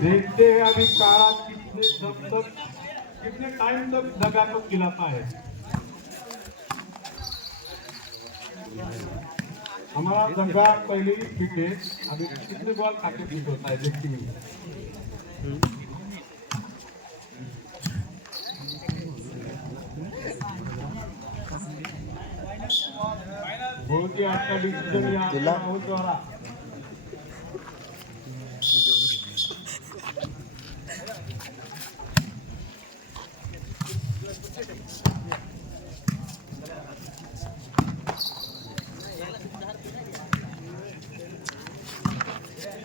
देखते हैं अभी कारा कितने जब तक कितने टाइम तक दगा को खिलाता है हमारा दगा पहले ही फिट है अभी कितने बॉल खाते फिट होता है देखते हैं बहुत ही अच्छा डिसीजन यहाँ पे राहुल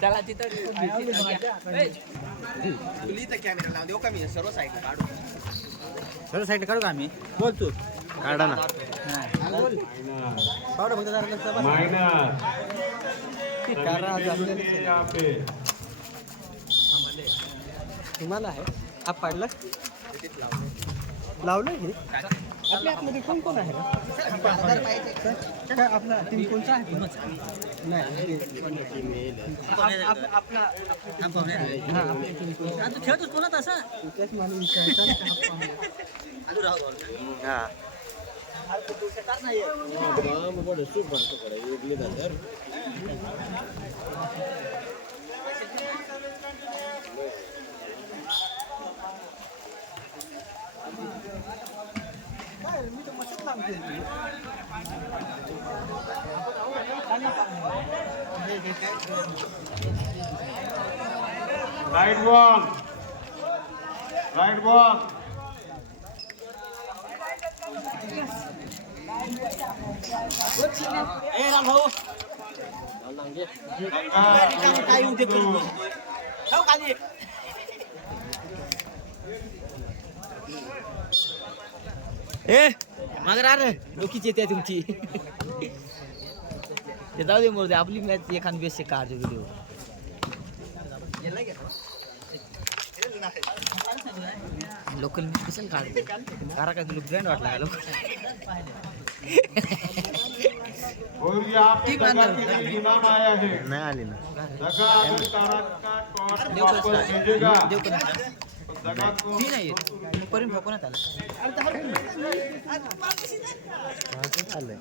त्याला तिथं तुली तर कॅमेरा लावून देऊ का मी? सर्व साईडला काढू सर्व साईड काढू का आम्ही? बोल तू. काढा ना. बोल पावडं फक्त जरा तुम्हाला आहे. हा पाडला? लावलं हे आपल्या आतमध्ये कोण कोण आहे काय आपला टीम कोणचा आहे नाही आप- आप- आपला हा आपली टीम कोणता? खेळतोस का आपण- हा राइट बॉल राइट बॉल ए राम भाऊ काय येऊ दे पण. ठेव खाली ए मागे रा रे. डोकीची येते तुमची. ते जाऊ दे मोर आपली मॅच एखाद बेस काढतो व्हिडिओ लोकल मॅच कशाला काढतो? कारण का तुला ब्रँड वाटला लोक? है नाही आली ना. कारा देव पण वापस नाही. येत परीन फकोनात आला चाललंय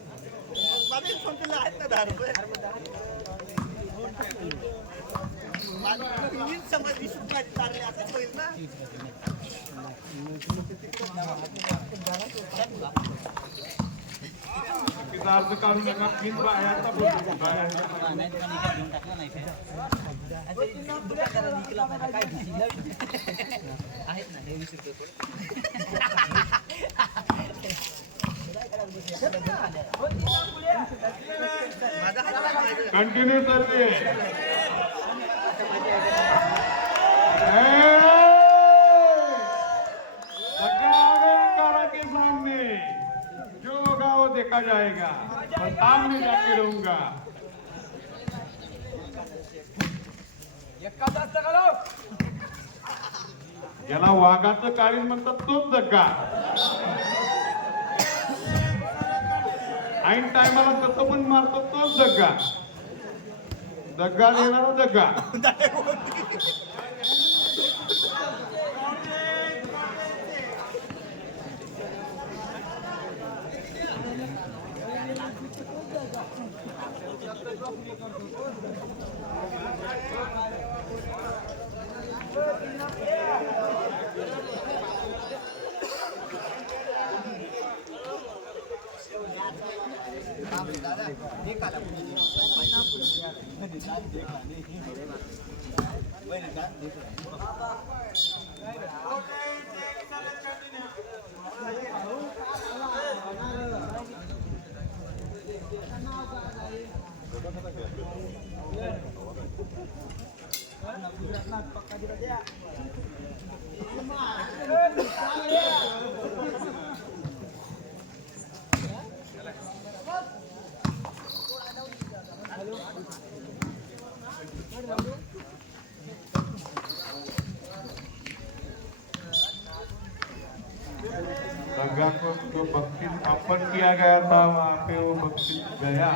तिचा अर्थ काढू नका प्लीज बाहेरचा बोलतो आहेत ना हे वीस रुपये कंटिन्यू करते और सामने जाके रहूंगा। ज्याला वाघाचं काळीज म्हणतात तोच जग्गा ऐन टायमाला कसं पण मारतो तोच जग्गा जग्गा देणारा जग्गा Buena, ¿verdad? दरगाह को जो बख्शिश अर्पण किया गया था वहाँ पे वो बख्शिश गया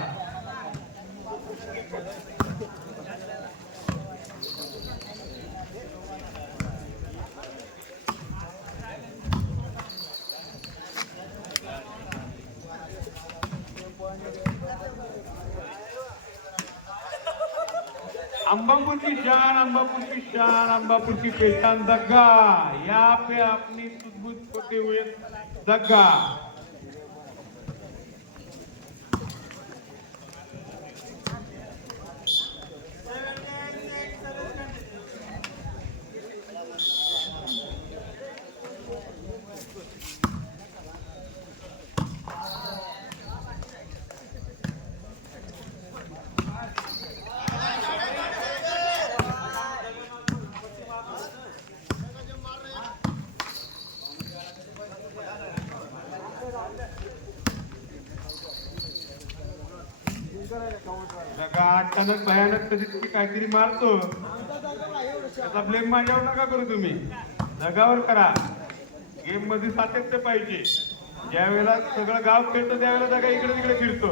अम्बापुर की शान अम्बापुर की शान दग्गा या पे अपनी सुदबुद छोटे हुए दग्गा दगा अचानक भयानक तरी काहीतरी मारतो. त्याचा ब्लेम माझ्यावर नका करू तुम्ही. जगावर करा. गेममध्ये सातत्य पाहिजे. ज्या वेळेला सगळं गाव खेळतो त्यावेळेला दगा इकडे तिकडे फिरतो.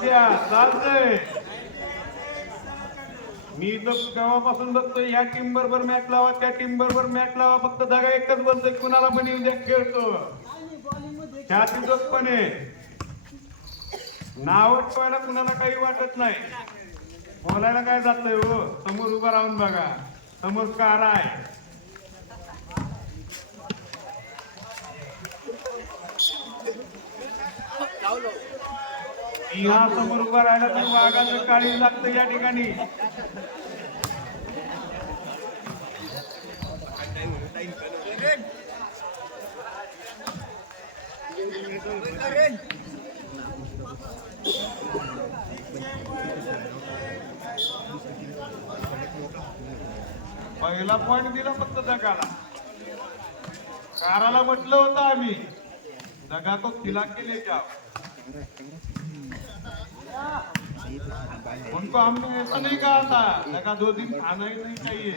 द्या चालतंय. मी तर केव्हापासून बघतोय ह्या टीम बरोबर मॅच लावा त्या टीम बरोबर मॅच लावा फक्त जागा एकच बनतोय कुणाला पण येऊ द्या खेळतो. आहे. नाव ठेवायला कुणाला काही वाटत नाही. बोलायला काय जातंय हो? समोर उभा राहून बघा. समोर कार आहे. ह्या समोर उभं राहिला तर वाघाचं काळी लागतं या ठिकाणी. पहिला पॉइंट दिला फक्त जगाला. काराला म्हटलं होतं आम्ही जगा तो तिला केले जाव उनको हमने ऐसा नहीं कहा था। लगा दो दिन खाना ही नहीं चाहिए।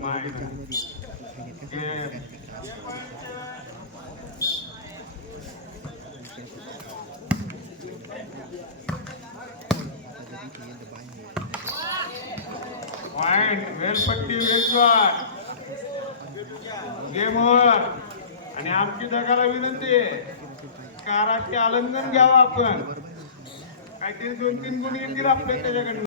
माय पॉइंट वेलपट्टी वेलद्वार गेम ओव्हर आणि आमची जगाला विनंती आहे काराचे आलंगन घ्यावं आपण. काहीतरी दोन तीन गुण येतील आपल्या त्याच्याकडनं.